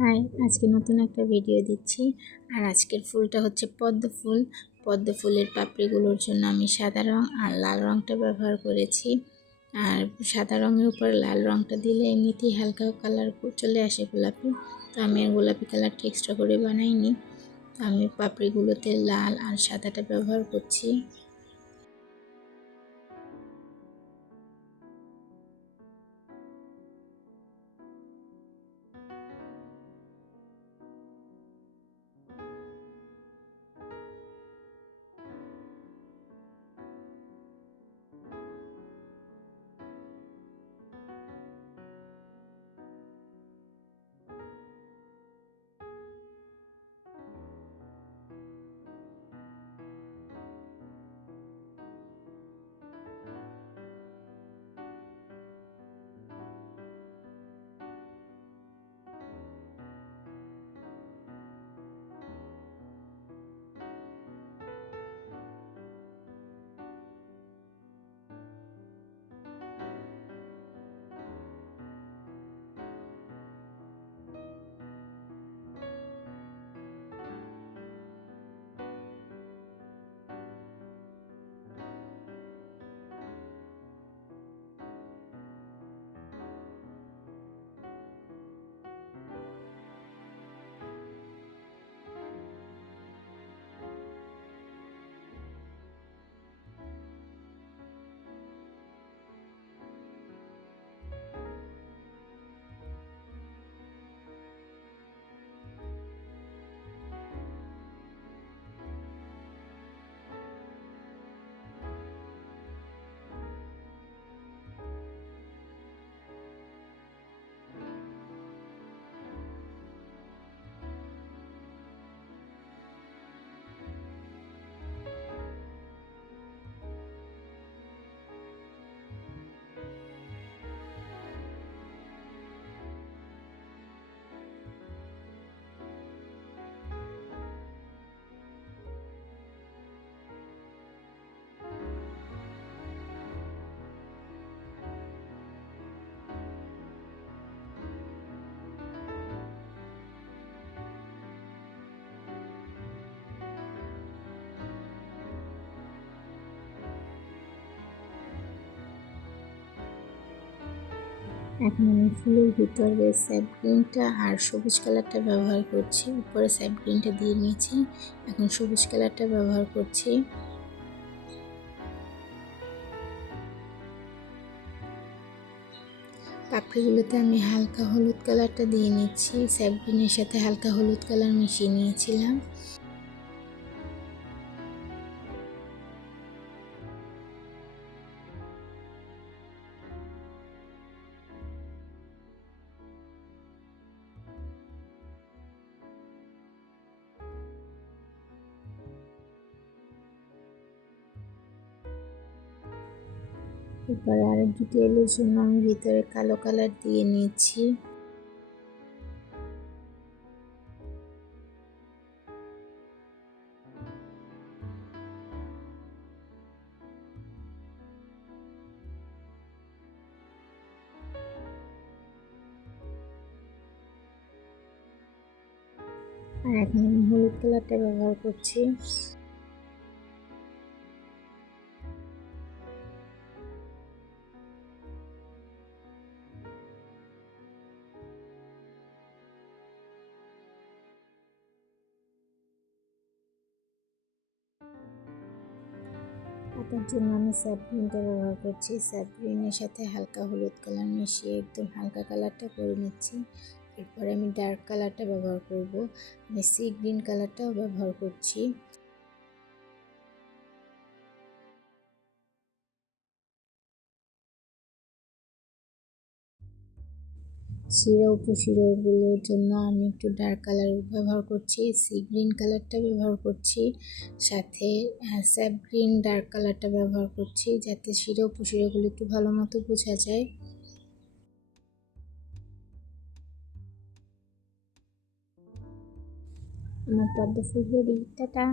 High, আজকে নতুন একটা ভিডিও দিচ্ছি। আর আজকের ফুলটা হচ্ছে পদ্ম ফুল। পদ্ম ফুলের পাপড়িগুলোর জন্য আমি সাদা রং আর লাল রংটা ব্যবহার করেছি। আর সাদা রঙের উপর লাল রংটা দিলে এমনিতেই হালকা কালার চলে আসে গোলাপি। তো আমি আর গোলাপি কালারটা এক্সট্রা করে বানাইনি। তো আমি পাপড়িগুলোতে লাল আর সাদাটা ব্যবহার করছি। এখন আমি ফুলের ভিতরে স্যাপগ্রিনটা আর সবুজ কালারটা ব্যবহার করছি। উপরে স্যাপগ্রিনটা দিয়ে নিয়েছি, এখন সবুজ কালারটা ব্যবহার করছি। পাপড়িগুলোতে আমি হালকা হলুদ কালারটা দিয়ে নিচ্ছি, স্যাপগ্রিনের সাথে হালকা হলুদ কালার মিশিয়ে নিয়েছিলাম। এরপরে আরেক ডিটেইলের জন্য আমি ভিতরে কালো কালার দিয়ে নিয়েছি। আর এখন আমি হলুদ কালারটা ব্যবহার করছি। পাতার জন্য আমি স্যাপগ্রিনটা ব্যবহার করছি। স্যাপগ্রিনের সাথে হালকা হলুদ কালার মিশিয়ে একদম হালকা কালারটা করে নিচ্ছি। এরপরে আমি ডার্ক কালারটা ব্যবহার করব। আমি সি গ্রিন কালারটাও ব্যবহার করছি। শিরা উপশিরাগুলোর জন্য আমি একটু ডার্ক কালার ব্যবহার করছি, সি গ্রিন কালারটা ব্যবহার করছি, সাথে স্যাপ গ্রিন ডার্ক কালারটা ব্যবহার করছি, যাতে শিরা উপশিরাগুলো একটু ভালো মতো বোঝা যায়। আমার পদ্ম ফুল রেডি, টাটা।